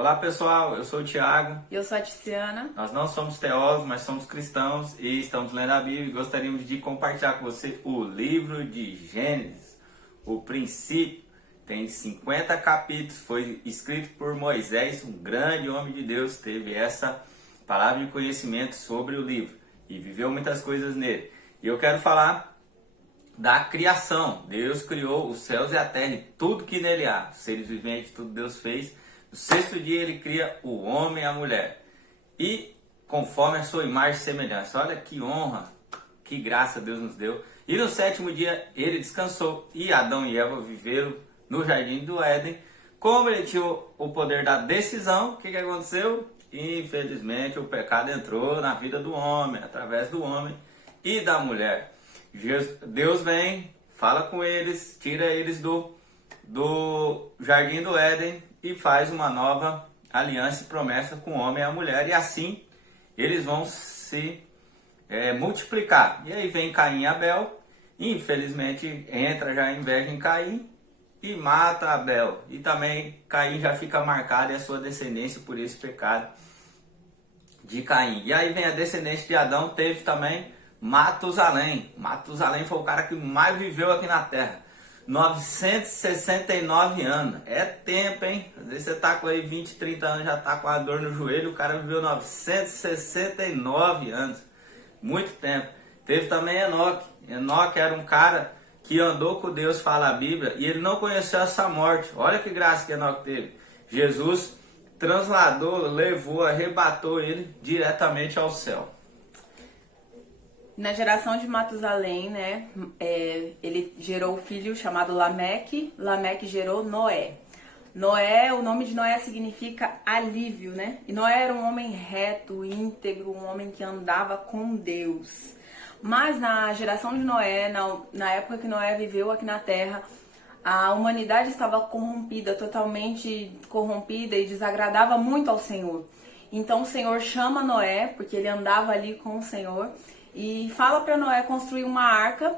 Olá pessoal, eu sou o Thiago. Eu sou a Tiziana. Nós não somos teólogos, mas somos cristãos e estamos lendo a Bíblia e gostaríamos de compartilhar com você o livro de Gênesis, o princípio. Tem 50 capítulos, foi escrito por Moisés, um grande homem de Deus, teve essa palavra de conhecimento sobre o livro e viveu muitas coisas nele. E eu quero falar da criação. Deus criou os céus e a terra e tudo que nele há, os seres viventes, tudo Deus fez. No sexto dia ele cria o homem e a mulher, e conforme a sua imagem e semelhança. Olha que honra, que graça Deus nos deu. E no sétimo dia ele descansou, e Adão e Eva viveram no jardim do Éden. Como ele tinha o poder da decisão, o que aconteceu? Infelizmente o pecado entrou na vida do homem, através do homem e da mulher. Deus vem, fala com eles, tira eles do jardim do Éden e faz uma nova aliança e promessa com o homem e a mulher, e assim eles vão se multiplicar. E aí vem Caim e Abel, e infelizmente entra já a inveja em Caim e mata Abel, e também Caim já fica marcado e a sua descendência por esse pecado de Caim. E aí vem a descendência de Adão, teve também Matusalém. Matusalém foi o cara que mais viveu aqui na terra. 969 anos. É tempo, hein? Às vezes você tá com aí 20, 30 anos, já tá com a dor no joelho, o cara viveu 969 anos. Muito tempo. Teve também Enoque. Enoque era um cara que andou com Deus, fala a Bíblia, e ele não conheceu essa morte. Olha que graça que Enoque teve. Jesus transladou, levou, arrebatou ele diretamente ao céu. Na geração de Matusalém, né, ele gerou um filho chamado Lameque. Lameque gerou Noé. Noé, o nome de Noé significa alívio, né? E Noé era um homem reto, íntegro, um homem que andava com Deus. Mas na geração de Noé, na época que Noé viveu aqui na Terra, a humanidade estava corrompida, totalmente corrompida, e desagradava muito ao Senhor. Então o Senhor chama Noé, porque ele andava ali com o Senhor, e fala para Noé construir uma arca,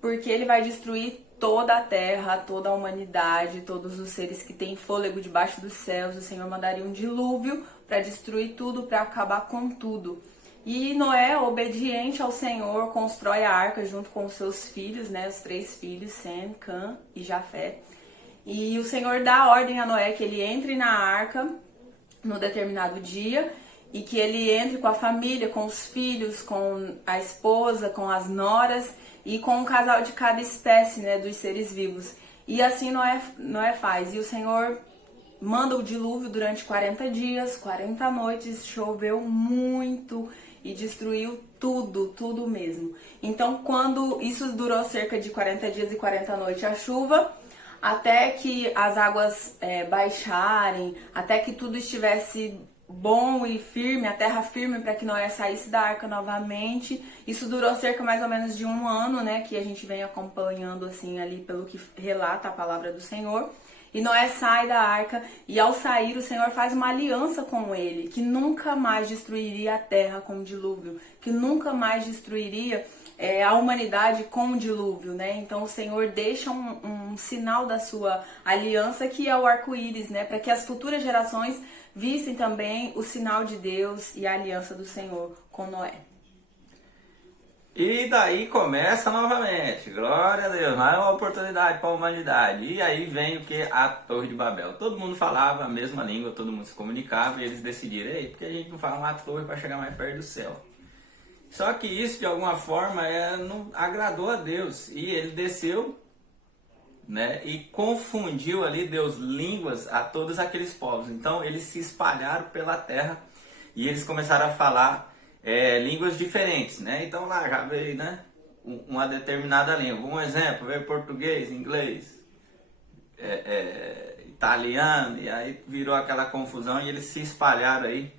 porque ele vai destruir toda a terra, toda a humanidade, todos os seres que têm fôlego debaixo dos céus. O Senhor mandaria um dilúvio para destruir tudo, para acabar com tudo. E Noé, obediente ao Senhor, constrói a arca junto com os seus filhos, né, os 3 filhos, Sem, Cã e Jafé. E o Senhor dá ordem a Noé que ele entre na arca no determinado dia, e que ele entre com a família, com os filhos, com a esposa, com as noras e com um casal de cada espécie, né, dos seres vivos. E assim Noé faz. E o Senhor manda o dilúvio durante 40 dias, 40 noites, choveu muito e destruiu tudo mesmo. Então, quando isso durou cerca de 40 dias e 40 noites, a chuva, até que as águas baixarem, até que tudo estivesse bom e firme, a terra firme, para que Noé saísse da arca novamente. Isso durou cerca mais ou menos de 1 ano, né, que a gente vem acompanhando assim ali pelo que relata a palavra do Senhor. E Noé sai da arca, e ao sair o Senhor faz uma aliança com ele, que nunca mais destruiria a terra com o dilúvio, que nunca mais destruiria a humanidade com o dilúvio, né? Então o Senhor deixa um sinal da sua aliança, que é o arco-íris, né? Para que as futuras gerações vissem também o sinal de Deus e a aliança do Senhor com Noé. E daí começa novamente, glória a Deus, mais uma oportunidade para a humanidade. E aí vem o que? A Torre de Babel. Todo mundo falava a mesma língua, todo mundo se comunicava, e eles decidiram: ei, por que a gente não faz uma torre para chegar mais perto do céu? Só que isso de alguma forma não agradou a Deus, e ele desceu, né, e confundiu ali, Deus, línguas a todos aqueles povos. Então eles se espalharam pela terra e eles começaram a falar línguas diferentes, né? Então lá já veio, né, uma determinada língua. Um exemplo, veio português, inglês, italiano, e aí virou aquela confusão e eles se espalharam aí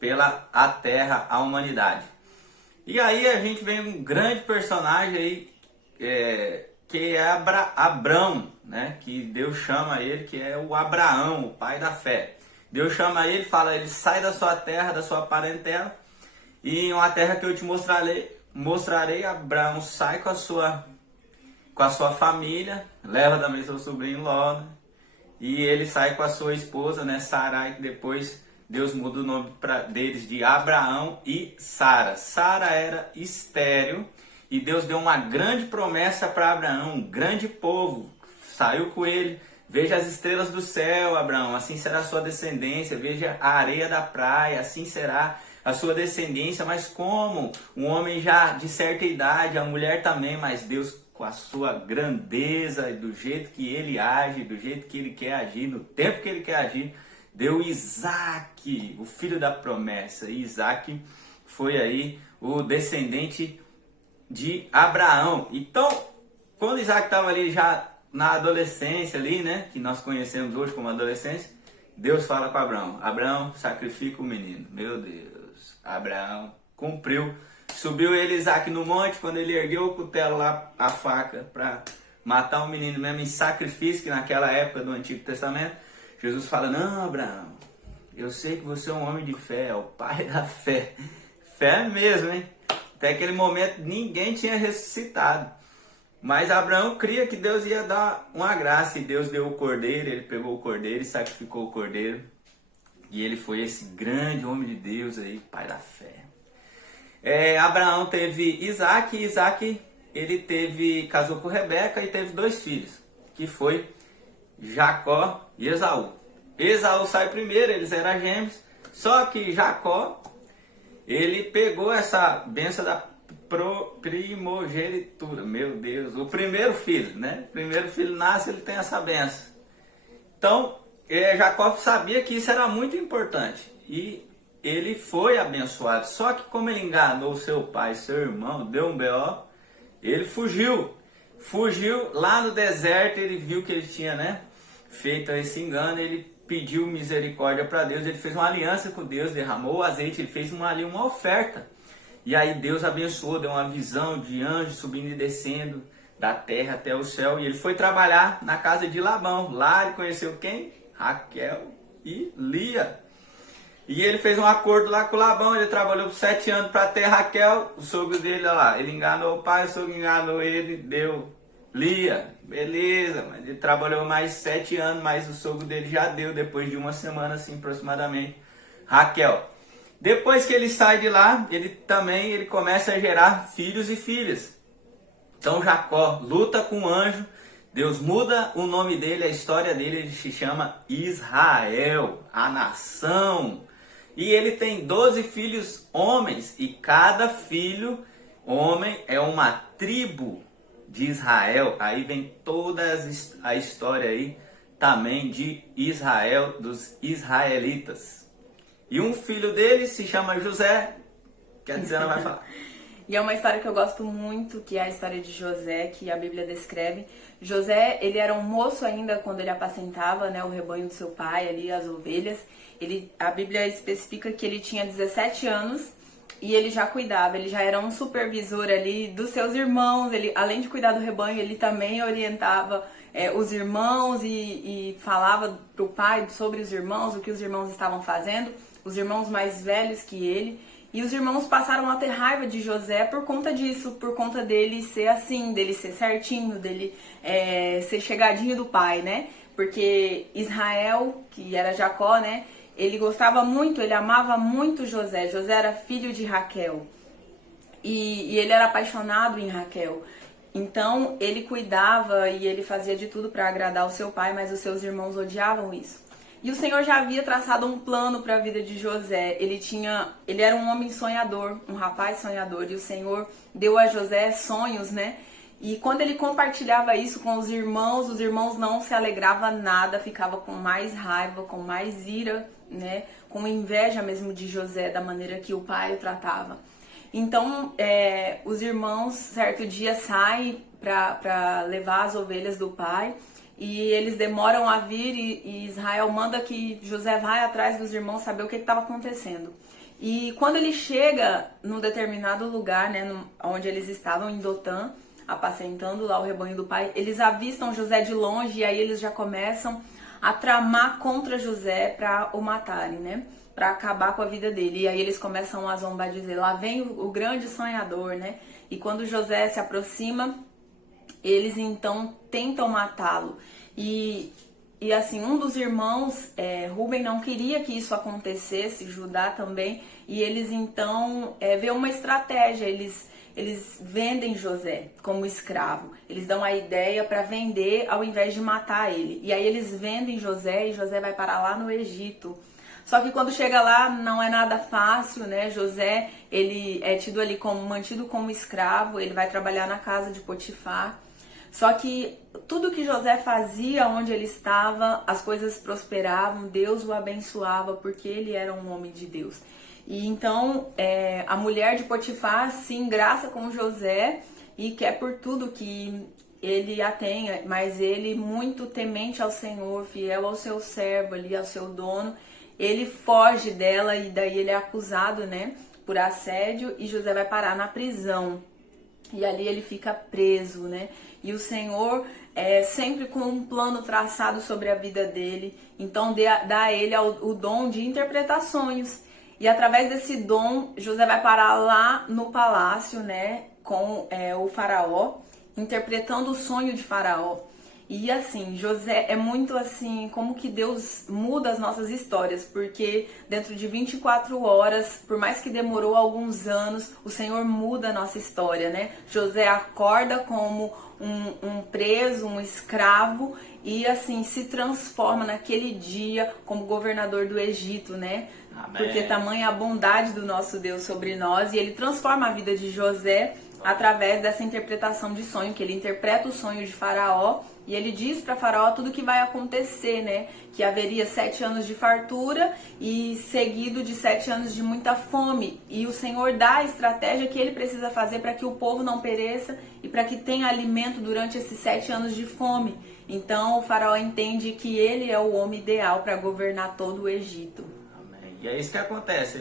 pela a terra, a humanidade. E aí a gente vem um grande personagem aí, que é Abrão, né? Que Deus chama ele, que é o Abraão, o pai da fé. Deus chama ele, fala: ele sai da sua terra, da sua parentela, e em uma terra que eu te mostrarei. Abraão sai com a sua família, leva também seu sobrinho Ló, e ele sai com a sua esposa, né, Sarai, que depois Deus muda o nome deles de Abraão e Sara. Sara era estéril e Deus deu uma grande promessa para Abraão, um grande povo saiu com ele. Veja as estrelas do céu, Abraão, assim será a sua descendência. Veja a areia da praia, assim será a sua descendência. Mas como? Um homem já de certa idade, a mulher também, mas Deus, com a sua grandeza e do jeito que ele age, do jeito que ele quer agir, no tempo que ele quer agir, deu Isaac, o filho da promessa. E Isaac foi aí o descendente de Abraão. Então, quando Isaac estava ali já na adolescência ali, né, que nós conhecemos hoje como adolescência, Deus fala com Abraão: Abraão, sacrifica o menino. Meu Deus, Abraão cumpriu. Subiu ele, Isaac, no monte. Quando ele ergueu o cutelo lá, a faca, para matar o menino mesmo em sacrifício, que naquela época do Antigo Testamento, Jesus fala: não, Abraão, eu sei que você é um homem de fé, é o pai da fé. Fé mesmo, hein? Até aquele momento ninguém tinha ressuscitado. Mas Abraão cria que Deus ia dar uma graça, e Deus deu o cordeiro. Ele pegou o cordeiro e sacrificou o cordeiro. E ele foi esse grande homem de Deus aí, pai da fé. Abraão teve Isaac, e Isaac ele casou com Rebeca e teve 2 filhos, que foi Jacó e Esaú. Esaú sai primeiro, eles eram gêmeos, só que Jacó, ele pegou essa bênção da primogenitura, meu Deus, o primeiro filho, né? O primeiro filho nasce, ele tem essa bênção. Então, Jacó sabia que isso era muito importante e ele foi abençoado. Só que como ele enganou seu pai, seu irmão, deu um B.O., ele fugiu. Fugiu lá no deserto, ele viu que ele tinha, né, feito esse engano, ele pediu misericórdia para Deus, ele fez uma aliança com Deus, derramou o azeite, ele fez uma oferta. E aí Deus abençoou, deu uma visão de anjos subindo e descendo da terra até o céu. E ele foi trabalhar na casa de Labão. Lá ele conheceu quem? Raquel e Lia. E ele fez um acordo lá com Labão. Ele trabalhou por 7 anos para ter Raquel. O sogro dele, olha lá, ele enganou o pai, o sogro enganou ele, deu Lia. Beleza, mas ele trabalhou mais 7 anos, mas o sogro dele já deu, depois de 1 semana assim aproximadamente, Raquel. Depois que ele sai de lá, ele começa a gerar filhos e filhas. Então Jacó luta com o anjo, Deus muda o nome dele, a história dele, ele se chama Israel, a nação. E ele tem 12 filhos homens, e cada filho homem é uma tribo de Israel. Aí vem toda a história aí também de Israel, dos israelitas. E um filho dele se chama José, que a Tiziana vai falar. E é uma história que eu gosto muito, que é a história de José, que a Bíblia descreve. José, ele era um moço ainda quando ele apacentava, né, o rebanho do seu pai ali, as ovelhas. A Bíblia especifica que ele tinha 17 anos e ele já cuidava, ele já era um supervisor ali dos seus irmãos. Ele, além de cuidar do rebanho, ele também orientava os irmãos e falava para o pai sobre os irmãos, o que os irmãos estavam fazendo. Os irmãos mais velhos que ele, e os irmãos passaram a ter raiva de José por conta disso, por conta dele ser assim, dele ser certinho, dele ser chegadinho do pai, né? Porque Israel, que era Jacó, né? Ele gostava muito, ele amava muito José. José era filho de Raquel e ele era apaixonado em Raquel. Então ele cuidava e ele fazia de tudo para agradar o seu pai, mas os seus irmãos odiavam isso. E o Senhor já havia traçado um plano para a vida de José. Ele era um homem sonhador, um rapaz sonhador. E o Senhor deu a José sonhos, né? E quando ele compartilhava isso com os irmãos não se alegravam nada, ficava com mais raiva, com mais ira, né? Com inveja mesmo de José, da maneira que o pai o tratava. Então, os irmãos, certo dia, saem para levar as ovelhas do pai. E eles demoram a vir e Israel manda que José vai atrás dos irmãos saber o que estava acontecendo. E quando ele chega num determinado lugar, né, onde eles estavam, em Dotã, apacentando lá o rebanho do pai, eles avistam José de longe e aí eles já começam a tramar contra José para o matarem, né? Para acabar com a vida dele. E aí eles começam a zombar, dizer, lá vem o grande sonhador, né? E quando José se aproxima, eles então tentam matá-lo. E E assim, um dos irmãos, Rubem, não queria que isso acontecesse, Judá também, e eles então vê uma estratégia, eles vendem José como escravo. Eles dão a ideia para vender ao invés de matar ele. E aí eles vendem José e José vai parar lá no Egito. Só que quando chega lá não é nada fácil, né? José, ele é tido ali mantido como escravo, ele vai trabalhar na casa de Potifar. Só que tudo que José fazia onde ele estava, as coisas prosperavam, Deus o abençoava porque ele era um homem de Deus. E então a mulher de Potifar se engraça com José e quer por tudo que ele a tenha, mas ele, muito temente ao Senhor, fiel ao seu servo ali, ao seu dono, ele foge dela e daí ele é acusado, né, por assédio, e José vai parar na prisão. E ali ele fica preso, né? E o Senhor, sempre com um plano traçado sobre a vida dele, então dá a ele o dom de interpretar sonhos. E através desse dom, José vai parar lá no palácio, né, com o faraó, interpretando o sonho de faraó. E assim, José é muito assim, como que Deus muda as nossas histórias, porque dentro de 24 horas, por mais que demorou alguns anos, o Senhor muda a nossa história, né? José acorda como um preso, um escravo, e assim, se transforma naquele dia como governador do Egito, né? Amém. Porque tamanha a bondade do nosso Deus sobre nós, e ele transforma a vida de José através dessa interpretação de sonho, que ele interpreta o sonho de Faraó, e ele diz para Faraó tudo o que vai acontecer, né? Que haveria 7 anos de fartura e seguido de 7 anos de muita fome. E o Senhor dá a estratégia que ele precisa fazer para que o povo não pereça e para que tenha alimento durante esses 7 anos de fome. Então o Faraó entende que ele é o homem ideal para governar todo o Egito. Amém. E é isso que acontece,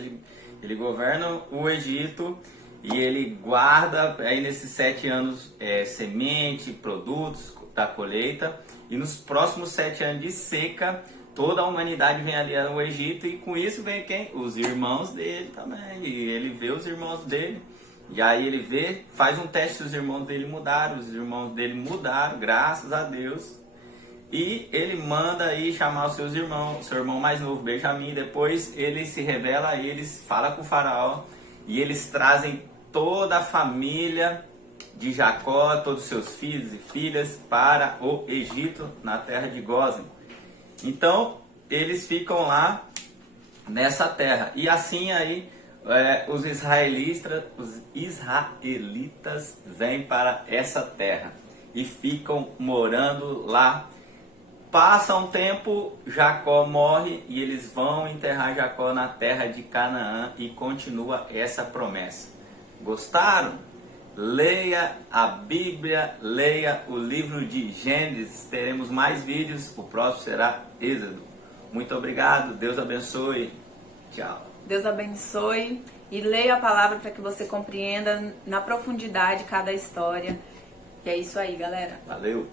ele governa o Egito e ele guarda aí nesses 7 anos semente, produtos da colheita, e nos próximos 7 anos de seca, toda a humanidade vem ali ao Egito, e com isso vem quem? Os irmãos dele também, e ele vê os irmãos dele, e aí ele faz um teste se os irmãos dele mudaram, os irmãos dele mudaram, graças a Deus, e ele manda aí chamar os seus irmãos, seu irmão mais novo, Benjamim, depois ele se revela a eles, fala com o faraó, e eles trazem toda a família de Jacó, todos os seus filhos e filhas, para o Egito, na terra de Gósen. Então, eles ficam lá nessa terra. E assim aí, os israelitas vêm para essa terra e ficam morando lá. Passa um tempo, Jacó morre e eles vão enterrar Jacó na terra de Canaã, e continua essa promessa. Gostaram? Leia a Bíblia, leia o livro de Gênesis, teremos mais vídeos, o próximo será Êxodo. Muito obrigado, Deus abençoe, tchau. Deus abençoe e leia a palavra para que você compreenda na profundidade cada história. E é isso aí, galera. Valeu!